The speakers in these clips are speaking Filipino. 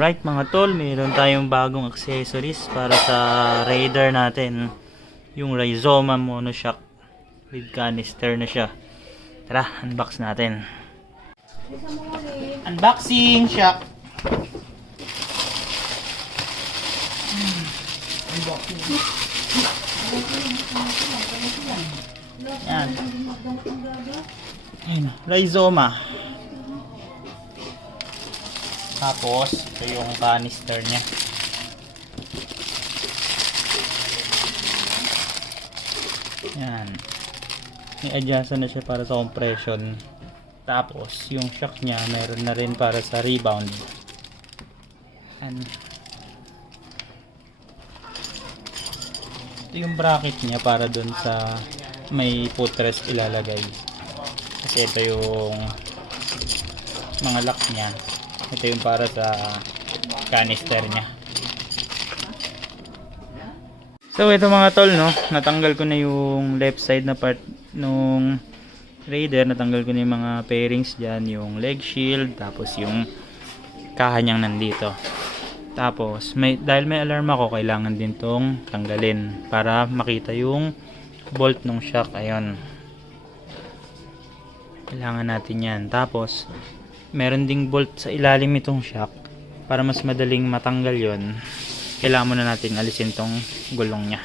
Alright mga tol, mayroon tayong bagong accessories para sa Raider natin. Yung Rizoma Monoshock with canister na siya. Tara, unbox natin. Unboxing shock. Yan. Yan, Rizoma. Tapos, ito yung canister niya. Yan. May adjustan na siya para sa compression. Tapos, yung shock niya, meron na rin para sa rebound. Yan. Ito yung bracket niya para dun sa may footrest ilalagay. Kasi ito yung mga lock niya. Ito yung para sa canister niya. So ito mga tol, no, natanggal ko na yung left side na part nung Raider. Natanggal ko na yung mga pairings dyan, yung leg shield, tapos yung kaha niyang nandito. Tapos dahil may alarm ako, kailangan din tong tanggalin para makita yung bolt ng shock. Ayun, kailangan natin yan. Tapos meron ding bolt sa ilalim itong shock. Para mas madaling matanggal yon, kailangan muna natin alisin tong gulong nya.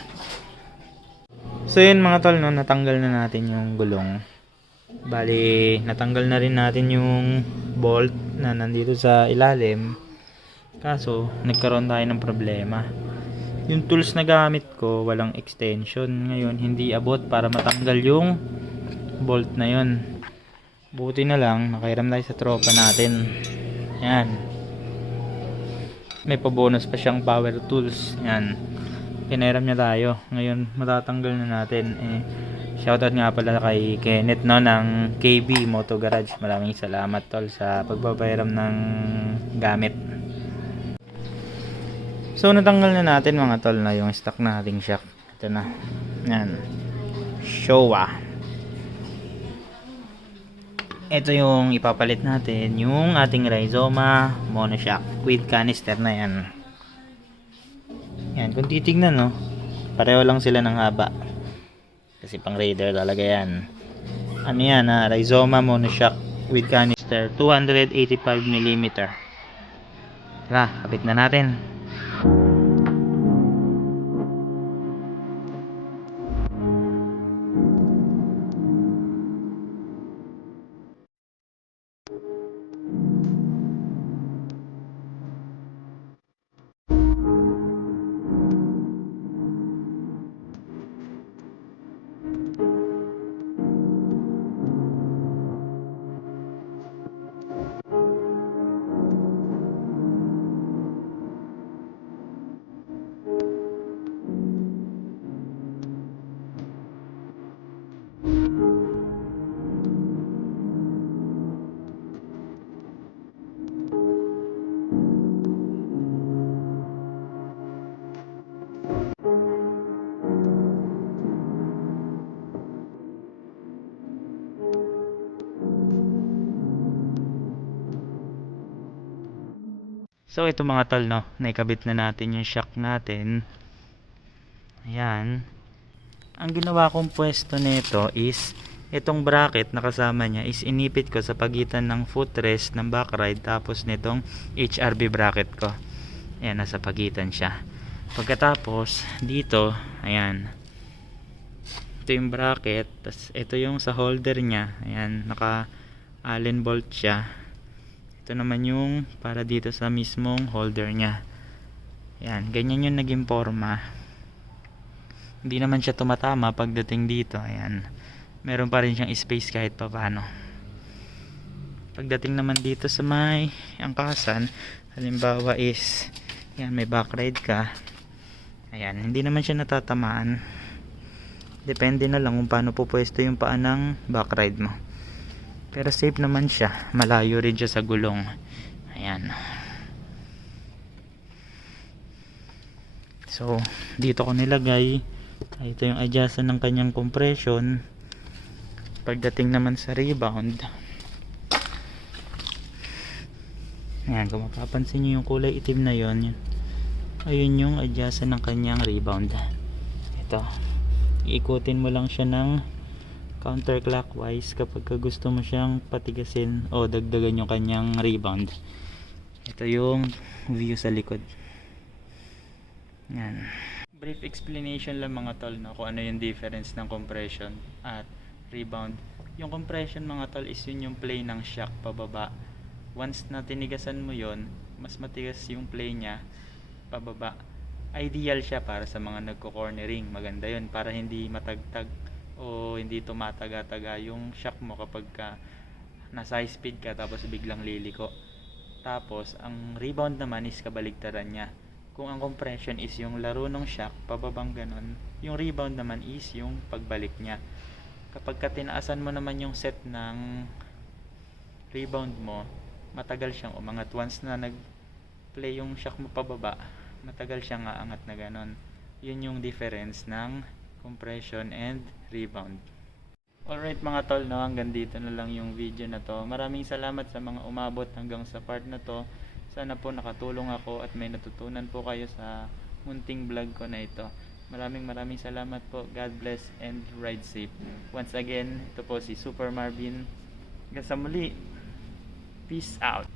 So yun mga tol, no, natanggal na natin yung gulong. Bali, natanggal na rin natin yung bolt na nandito sa ilalim. Kaso nagkaroon tayo ng problema. Yung tools na gamit ko walang extension. Ngayon hindi abot para matanggal yung bolt na yon. Buti na lang, nakairam tayo sa tropa natin. Yan. May pabonus pa siyang power tools. Yan. Pinairam niya tayo. Ngayon, matatanggal na natin. Shoutout nga pala kay Kenneth, no, ng KB Moto Garage. Maraming salamat tol sa pagpapairam ng gamit. So, natanggal na natin mga tol na yung stock nating shock. Ito na. Yan. Showa. Ito yung ipapalit natin, yung ating Rizoma Monoshock with canister na yan. Yan, kung titignan, no, pareho lang sila ng haba. Kasi pang Raider talaga yan. Ano yan, Rizoma Monoshock with canister, 285mm. Tara, kapit na natin. So ito mga tol, no, naikabit na natin yung shock natin. Ayan. Ang ginawa kong pwesto nito is itong bracket na kasama niya is inipit ko sa pagitan ng footrest ng back ride, tapos nitong HRB bracket ko. Ayan, nasa pagitan siya. Pagkatapos dito, ayan, ito yung bracket, tapos ito yung sa holder niya. Ayan, naka Allen bolt siya. Ito naman yung para dito sa mismong holder niya. Yan, ganyan yung naging forma. Hindi naman siya tumatama pagdating dito. Ayan, meron pa rin siyang space kahit pa paano. Pagdating naman dito sa may angkasan, halimbawa is yan, may back ride ka. Ayan, hindi naman siya natatamaan. Depende na lang kung paano pupwesto yung paa ng back ride mo. Pero safe naman siya, malayo rin siya sa gulong. Ayan. So dito ko nilagay. Ito yung adjustan ng kanyang compression. Pagdating naman sa rebound, Ayan, kung mapapansin nyo yung kulay itim na yon, ayun yung adjustan ng kanyang rebound. Ito, iikutin mo lang siya ng counterclockwise kapag gusto mo siyang patigasin o dagdagan yung kanyang rebound. Ito yung view sa likod. Yan. Brief explanation lang mga tol, no, kung ano yung difference ng compression at rebound. Yung compression mga tol is yun yung play ng shock pababa. Once na tinigasan mo yon, mas matigas yung play niya pababa. Ideal siya para sa mga nagko-cornering. Maganda yun para hindi matagtag o hindi tumataga-taga yung shock mo kapag nasa high speed ka tapos biglang liliko. Tapos ang rebound naman is kabaligtaran niya. Kung ang compression is yung laro ng shock pababang ganon, yung rebound naman is yung pagbalik niya. Kapag tinaasan mo naman yung set ng rebound mo, matagal siyang umangat. Once na nag-play yung shock mo pababa, matagal siyang aangat na ganon. Yun yung difference ng compression and rebound. Alright mga tol, no, hanggang dito na lang yung video na to. Maraming salamat sa mga umabot hanggang sa part na to. Sana po nakatulong ako at may natutunan po kayo sa munting vlog ko na ito. Maraming salamat po. God bless and ride safe. Once again, ito po si Super Marvin. Hanggang sa muli. Peace out.